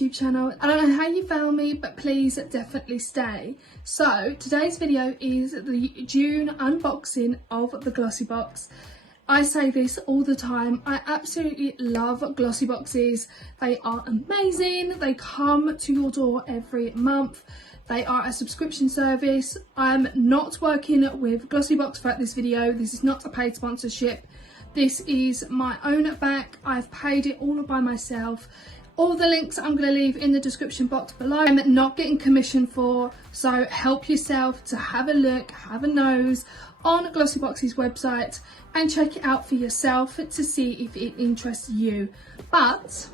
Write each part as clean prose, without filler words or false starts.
YouTube channel. I don't know how you found me, but please definitely stay. So today's video is the June unboxing of the Glossybox. I say this all the time, I absolutely love Glossyboxes. They are amazing. They come to your door every month. They are a subscription service. I'm not working with Glossybox throughout this video. This is not a paid sponsorship. This is my own back. I've paid it all by myself. All the links I'm going to leave in the description box below. I'm not getting commission for, so help yourself to have a look, have a nose on Glossybox's website and check it out for yourself to see if it interests you. But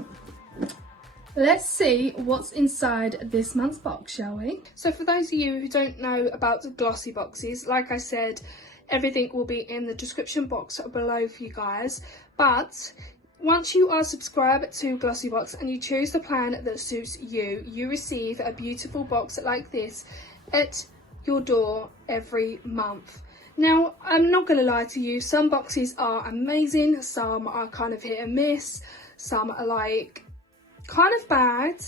let's see what's inside this month's box, shall we? So for those of you who don't know about the Glossyboxes, like I said, everything will be in the description box below for you guys. But once you are subscribed to Glossybox and you choose the plan that suits you, you receive a beautiful box like this at your door every month. Now, I'm not going to lie to you, some boxes are amazing, some are kind of hit and miss, some are like kind of bad,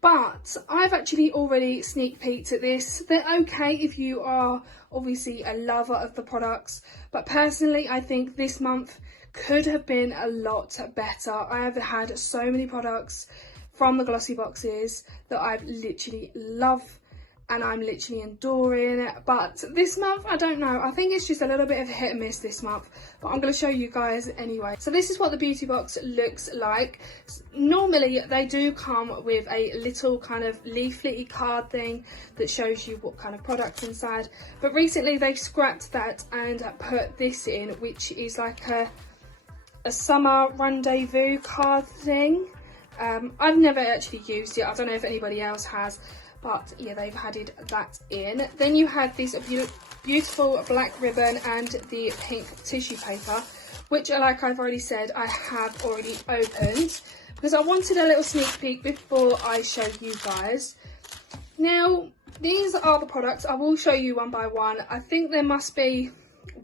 but I've actually already sneak peeked at this. They're okay if you are obviously a lover of the products, but personally I think this month could have been a lot better. I have had so many products from the Glossyboxes that I've literally loved and I'm literally adoring, but this month, I don't know, I think it's just a little bit of a hit and miss this month, but I'm going to show you guys anyway. So this is what the beauty box looks like. Normally they do come with a little kind of leaflety card thing that shows you what kind of products inside, but recently they've scrapped that and put this in, which is like a summer rendezvous card thing. I've never actually used it, I don't know if anybody else has, but yeah, they've added that in. Then you have this beautiful black ribbon and the pink tissue paper, which, like I've already said, I have already opened because I wanted a little sneak peek before I show you guys. Now, these are the products. I will show you one by one. I think there must be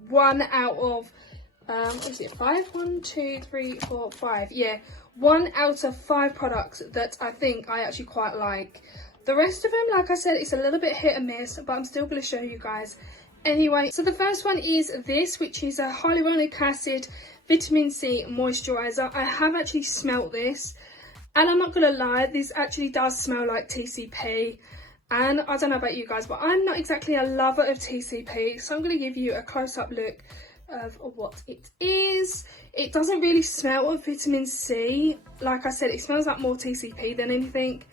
one out of what is it, 5? 1, 2, 3, 4, 5. Yeah, 1 out of 5 products that I think I actually quite like. The rest of them, like I said, it's a little bit hit and miss, but I'm still going to show you guys anyway. So the first one is this, which is a hyaluronic acid vitamin C moisturizer. I have actually smelt this, and I'm not going to lie, this actually does smell like TCP. And I don't know about you guys, but I'm not exactly a lover of TCP, so I'm going to give you a close-up look of what it is. It doesn't really smell of vitamin C. Like I said, it smells like more TCP than anything.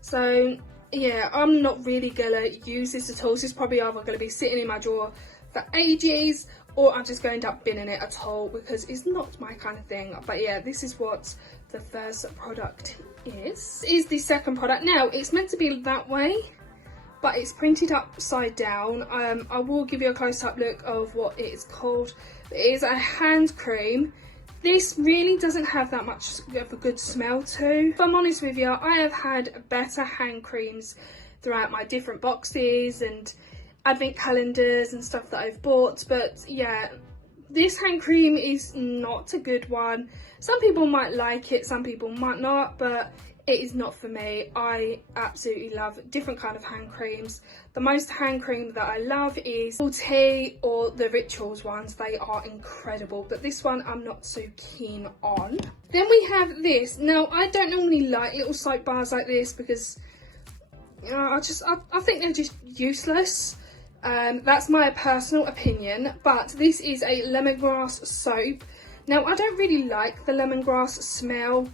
So yeah, I'm not really gonna use this at all. This is probably either gonna be sitting in my drawer for ages, or I'm just going to end up binning it at all because it's not my kind of thing. But yeah, this is what the first product is. This is the second product. Now, it's meant to be that way, but it's printed upside down. I will give you a close-up look of what it is called. It is a hand cream. This really doesn't have that much of a good smell to. If I'm honest with you, I have had better hand creams throughout my different boxes and advent calendars and stuff that I've bought, but yeah, this hand cream is not a good one. Some people might like it, some people might not, but it is not for me. I absolutely love different kind of hand creams. The most hand cream that I love is Tea or the Rituals ones. They are incredible, but this one I'm not so keen on. Then we have this. Now, I don't normally like little soap bars like this because you know, I think they're just useless. That's my personal opinion, but this is a lemongrass soap. Now, I don't really like the lemongrass smell.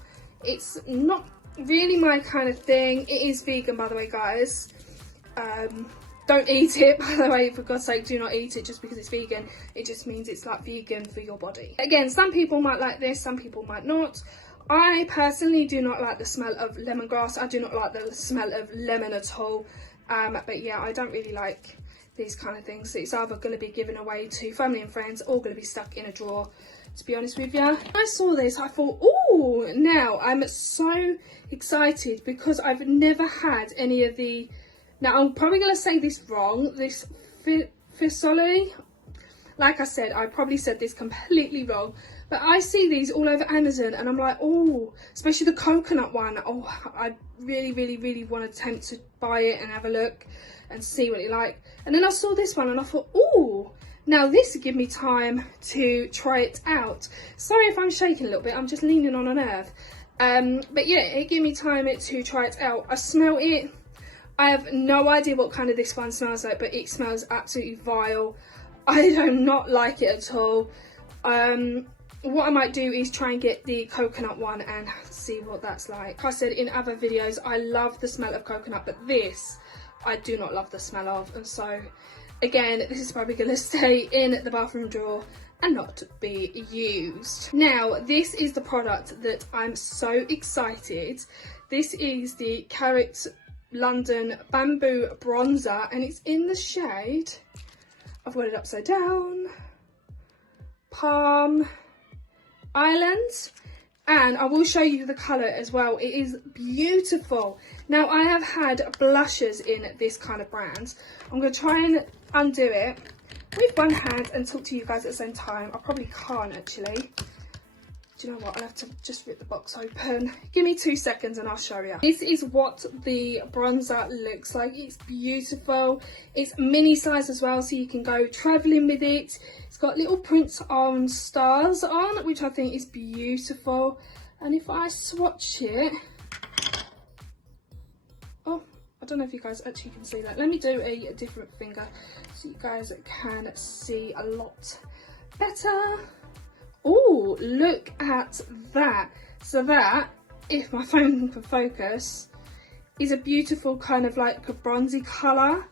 It's not really my kind of thing. It is vegan, by the way, guys. Don't eat it, by the way, for God's sake, do not eat it just because it's vegan. It just means it's like vegan for your body. Again, some people might like this, some people might not. I personally do not like the smell of lemongrass. I do not like the smell of lemon at all. But yeah, I don't really like these kind of things. It's either going to be given away to family and friends or going to be stuck in a drawer, to be honest with you. When I saw this, I thought, oh, now I'm so excited because I've never had any of the, now I'm probably going to say this wrong, this Fisoli. Like I said, I probably said this completely wrong, But I see these all over Amazon and I'm like, oh, especially the coconut one. Oh, I really want to attempt to buy it and have a look and see what it like. And then I saw this one and I thought, oh, now this would give me time to try it out. Sorry if I'm shaking a little bit, I'm just leaning on an earth. But yeah, it gave me time to try it out. I smell it. I have no idea what kind of this one smells like, but it smells absolutely vile. I do not like it at all. What I might do is try and get the coconut one and see what that's like. Like I said in other videos, I love the smell of coconut, but this I do not love the smell of. And so again, this is probably going to stay in the bathroom drawer and not be used. Now, this is the product that I'm so excited. This is the Carrot London Bamboo Bronzer, and it's in the shade, I've got it upside down, Palm Island, and I will show you the colour as well. It is beautiful. Now, I have had blushes in this kind of brand. I'm going to try and undo it with one hand and talk to you guys at the same time. I probably can't actually. Do you know what? I'll have to just rip the box open. Give me 2 seconds and I'll show you. This is what the bronzer looks like. It's beautiful. It's mini size as well, so you can go travelling with it. It's got little prints on stars on, which I think is beautiful. And if I swatch it, oh, I don't know if you guys actually can see that. Let me do a different finger so you guys can see a lot better. Oh, look at that. So that, if my phone can focus, is a beautiful kind of like a bronzy colour,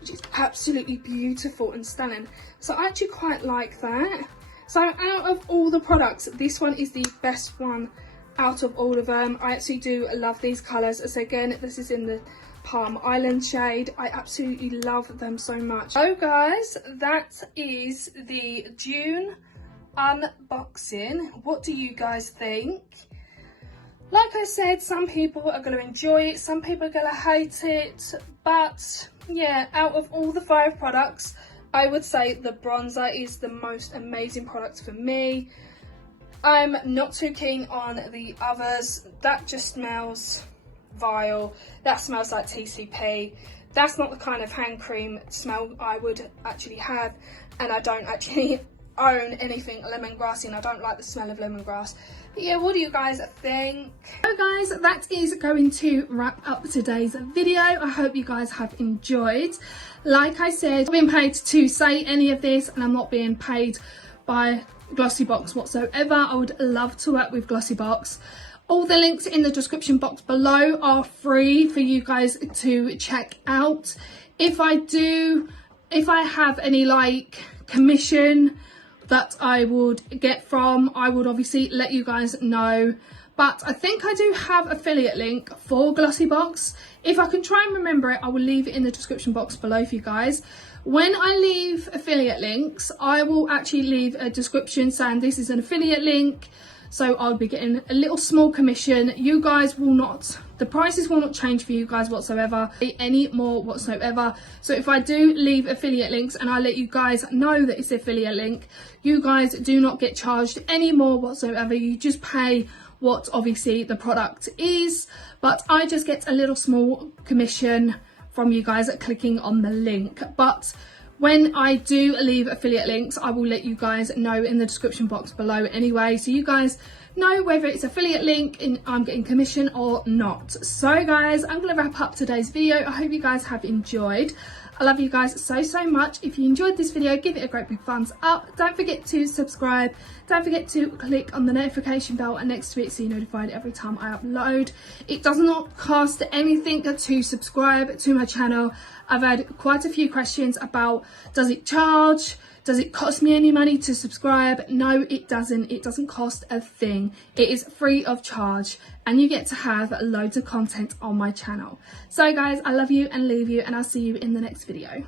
which is absolutely beautiful and stunning. So I actually quite like that. So out of all the products, this one is the best one out of all of them. I actually do love these colours. So again, this is in the Palm Island shade. I absolutely love them so much. So guys, that is the June unboxing. What do you guys think? Like I said, some people are going to enjoy it, some people are going to hate it, but yeah, out of all the 5 products, I would say the bronzer is the most amazing product for me. I'm not too keen on the others. That just smells vile. That smells like TCP. That's not the kind of hand cream smell I would actually have, and I don't actually own anything lemongrassy, and I don't like the smell of lemongrass. But yeah, what do you guys think? So guys, that is going to wrap up today's video. I hope you guys have enjoyed. Like I said, I'm not being paid to say any of this, and I'm not being paid by Glossybox whatsoever. I would love to work with Glossybox. All the links in the description box below are free for you guys to check out. If I have any like commission that I would get from, I would obviously let you guys know. But I think I do have affiliate link for Glossybox. If I can try and remember it, I will leave it in the description box below for you guys. When I leave affiliate links, I will actually leave a description saying this is an affiliate link. So I'll be getting a little small commission. You guys will not, the prices will not change for you guys whatsoever, any more whatsoever. So if I do leave affiliate links and I let you guys know that it's an affiliate link, you guys do not get charged any more whatsoever. You just pay what obviously the product is, but I just get a little small commission from you guys clicking on the link. But when I do leave affiliate links, I will let you guys know in the description box below anyway, so you guys know whether it's affiliate link and I'm getting commission or not. So guys, I'm going to wrap up today's video. I hope you guys have enjoyed. I love you guys so much. If you enjoyed this video, give it a great big thumbs up. Don't forget to subscribe. Don't forget to click on the notification bell next to it so you're notified every time I upload. It does not cost anything to subscribe to my channel. I've had quite a few questions about, does it charge? Does it cost me any money to subscribe? No, it doesn't. It doesn't cost a thing. It is free of charge and you get to have loads of content on my channel. So guys, I love you and leave you, and I'll see you in the next video.